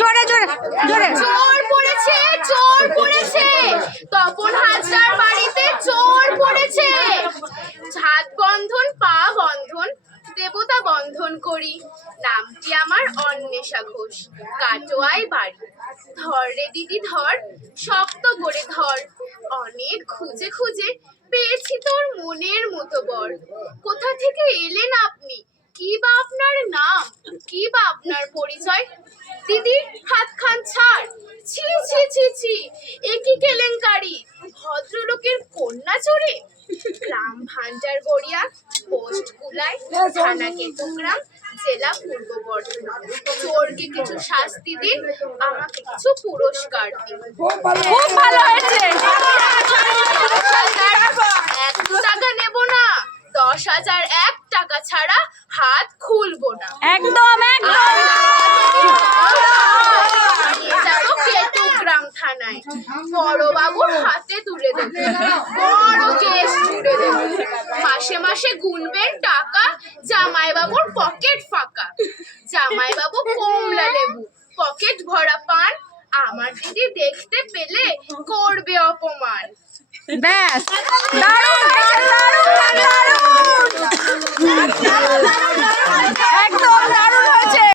জোরে জোরে জোরে। চোর পড়েছে, চোর পড়েছে, তপন হাজরার বাড়িতে চোর পড়েছে। হাত বন্ধন পা বন্ধন দেবতা বন্ধন করি, নামটি আমার অন্বেষা ঘোষ, কাটোয়ায় বাড়ি। ধর রে দিদি ধর, শক্ত করে ধর, অনেক খুঁজে খুঁজে পেয়েছি তোর মনের মতো বর। কোথা থেকে এলেন আপনি, কি বা আপনার নাম, কি বা আপনার পরিচয়? দিদি হাতখান ছাড়, ছি ছি ছি ছি, এ কি কেলেঙ্কারি, ভদ্রলোকের কন্যা চোরে। গ্রাম ভান্ডার গড়িয়া, পোস্ট কুলায়, থানা কেতুগ্রাম, জেলা পূর্ব বর্ধমান। চোরকে কিছু শাস্তি দিন, আমাকে কিছু পুরস্কার দিন। খুব ভালো হয়েছে। 1 টাকা নেব না, 10,000 1 টাকা ছাড়া হাত খুলবো না। একদম একদম। নিয়ে যাবো কেতুগ্রাম থানায়, বড়বাবুর হাতে তুলে দেবে, বড় কেস জুড়ে দেবে। মাসে মাসে গুনবেন টাকা, জামাইবাবুর পকেট ফাঁকা। জামাইবাবু কমলা লেবু, পকেট ভরা পান, আমার দিদি দেখতে পেলে করবে অপমান। ব্যাস, দারুণ।